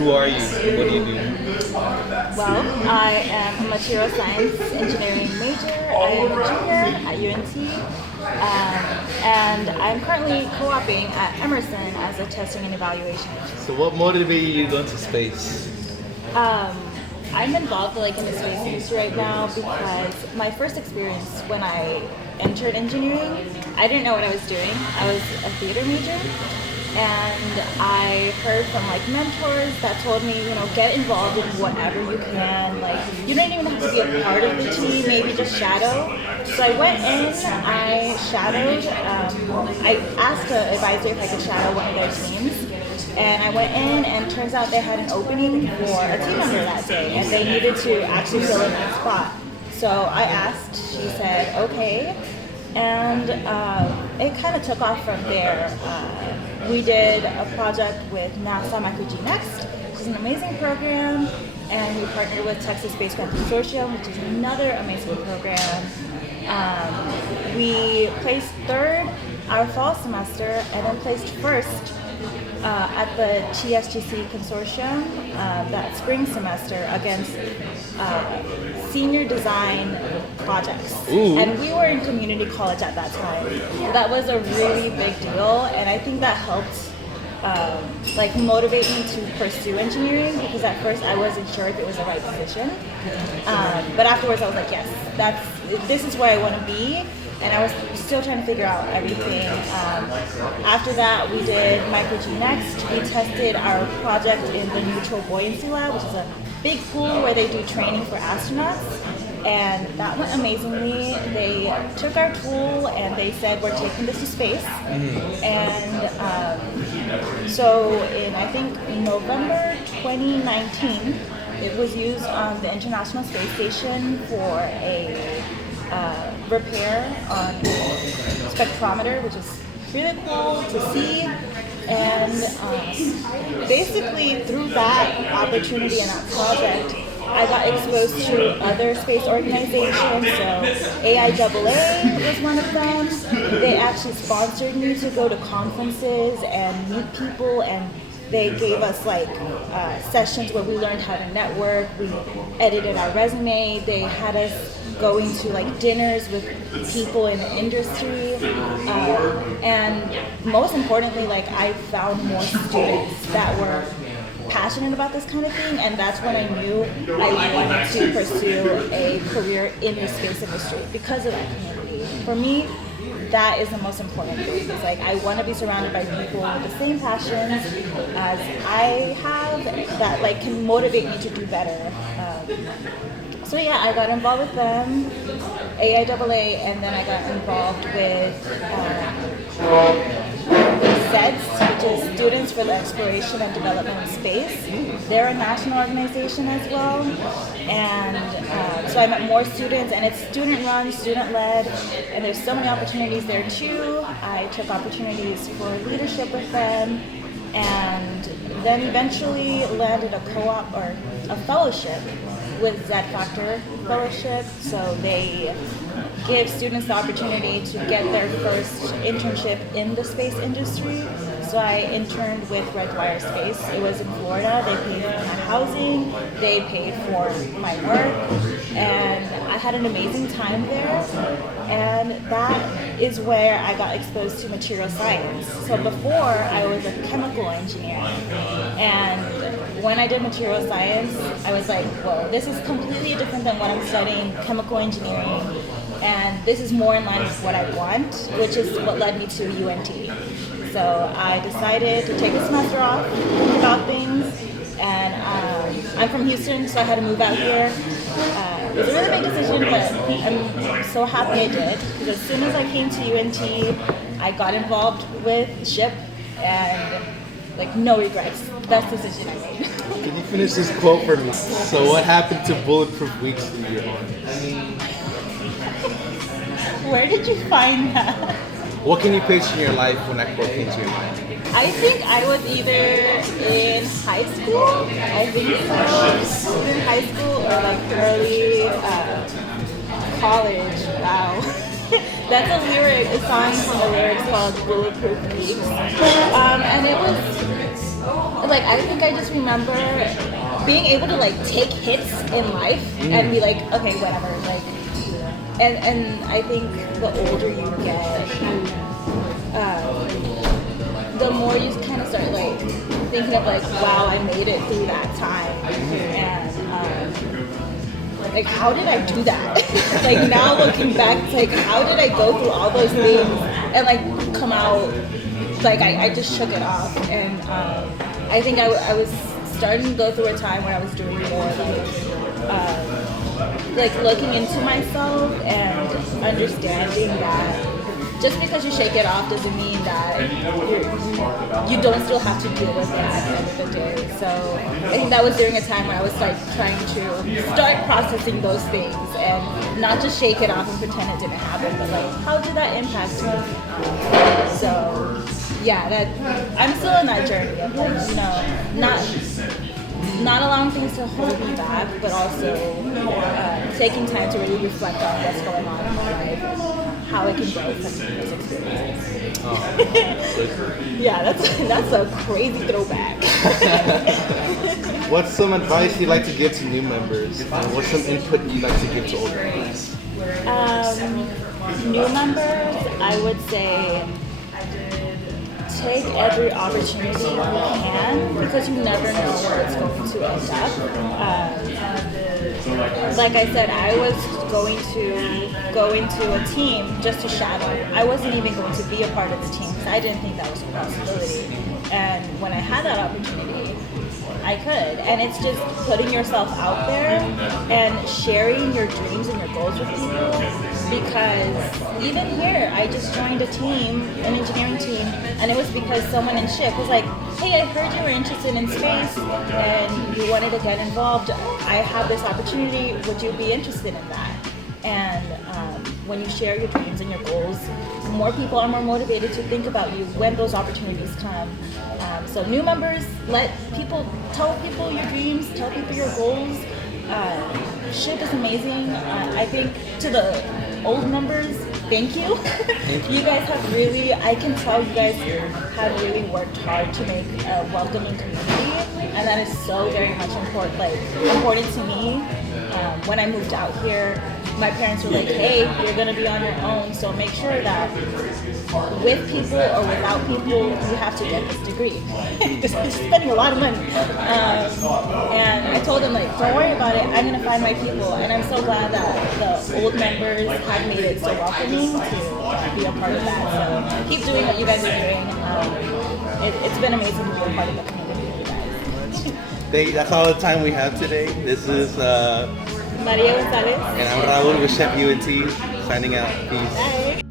Who are you? What do you do? Well, I am a material science engineering major. I am a junior at UNT, and I'm currently co-oping at Emerson as a testing and evaluation engineer. So what motivated you to go into space? I'm involved in the space industry right now because my first experience when I entered engineering, I didn't know what I was doing. I was a theater major, and I heard from mentors that told me, get involved in whatever you can. You don't even have to be a part of the team, maybe just shadow. So I went in, I shadowed, I asked the advisor if I could shadow one of their teams. And I went in, and turns out they had an opening for a team member that day, and they needed to actually fill in that spot. So I asked, she said, okay, and it kind of took off from there. We did a project with NASA Micro-G Next, which is an amazing program, and we partnered with Texas Space Grant Consortium, which is another amazing program. We placed third our fall semester, and then placed first at the TSGC consortium that spring semester against senior design projects. Ooh. And we were in community college at that time. So that was a really big deal, and I think that helped motivate me to pursue engineering, because at first I wasn't sure if it was the right position. But afterwards I was like, yes, this is where I want to be. And I was still trying to figure out everything. After that, we did Micro-G Next. We tested our project in the Neutral Buoyancy Lab, which is a big pool where they do training for astronauts. And that went amazingly. They took our tool and they said, we're taking this to space. And so I think in November 2019, it was used on the International Space Station for a repair on spectrometer, which is really cool to see. And basically through that opportunity and that project, I got exposed to other space organizations. So AIAA was one of them. They actually sponsored me to go to conferences and meet people, and they gave us sessions where we learned how to network. We edited our resume. They had us going to dinners with people in the industry, and most importantly, I found more students that were passionate about this kind of thing, and that's when I knew I wanted to pursue a career in the space industry because of that community. For me, that is the most important thing. It's I want to be surrounded by people with the same passions as I have that can motivate me to do better. So yeah, I got involved with them, AIAA, and then I got involved with SEDS, which is Students for the Exploration and Development of Space. They're a national organization as well, and so I met more students, and it's student-run, student-led, and there's so many opportunities there too. I took opportunities for leadership with them, and then eventually landed a co-op or a fellowship with Z Factor Fellowship. So they give students the opportunity to get their first internship in the space industry. So I interned with Redwire Space. It was in Florida. They paid for my housing, they paid for my work, and I had an amazing time there. And that is where I got exposed to material science. So before, I was a chemical engineer, and when I did material science, I was like, whoa, this is completely different than what I'm studying, chemical engineering, and this is more in line with what I want, which is what led me to UNT. So I decided to take a semester off, think about things, and I'm from Houston, so I had to move out here. It was a really big decision, but I'm so happy I did, because as soon as I came to UNT, I got involved with SHPE, and no regrets. Best decision I made. Can you finish this quote for me? So what happened to bulletproof weeks in your life? Where did you find that? What can you picture in your life when that quote came to your mind? I think I was either in high school, in high school, or early college. Wow. That's a song from the lyrics called Bulletproof Weeks. And it was like I think I just remember being able to like take hits in life and be like, okay, whatever, like, and I think the older you get, the more you kind of start like thinking of like, wow, I made it through that time, and like, how did I do that? Like now looking back, it's like, how did I go through all those things and like come out like I just shook it off, and I think I was starting to go through a time where I was doing more like looking into myself and understanding that just because you shake it off doesn't mean that you don't still have to deal with it at the end of the day. So I think that was during a time where I was like trying to start processing those things and not just shake it off and pretend it didn't happen, but like, how did that impact me? So yeah, that I'm still in that journey of like, you know, not allowing things to hold me back, but also taking time to really reflect on what's going on in my life and how I can grow from those experiences. Oh. Yeah, that's a crazy throwback. What's some advice you'd like to give to new members? And what's some input you'd like to give to older members? New members, I would say take every opportunity you can, because you never know where it's going to end up. Like I said, I was going to go into a team just to shadow. I wasn't even going to be a part of the team because I didn't think that was a possibility. And when I had that opportunity, I could. And it's just putting yourself out there and sharing your dreams and your goals with people. Because even here, I just joined a team, an engineering team, and it was because someone in SHPE was like, hey, I heard you were interested in space and you wanted to get involved. I have this opportunity. Would you be interested in that? And when you share your dreams and your goals, more people are more motivated to think about you when those opportunities come. So new members, tell people your dreams, tell people your goals. SHPE is amazing. I think to the old members, thank you. You guys have really, I can tell you guys have really worked hard to make a welcoming community, and that is so very much important to me. When I moved out here, my parents were like, hey, you're going to be on your own, so make sure that with people or without people, you have to get this degree. This is spending a lot of money. And I told them, like, don't worry about it, I'm going to find my people. And I'm so glad that the old members have made it so welcoming to be a part of that. So keep doing what you guys are doing. It's been amazing to be a part of the community with you guys. That's all the time we have today. This is Maria Gonzalez. and I'm Raul with SHPE UNT, signing out. Peace. Bye.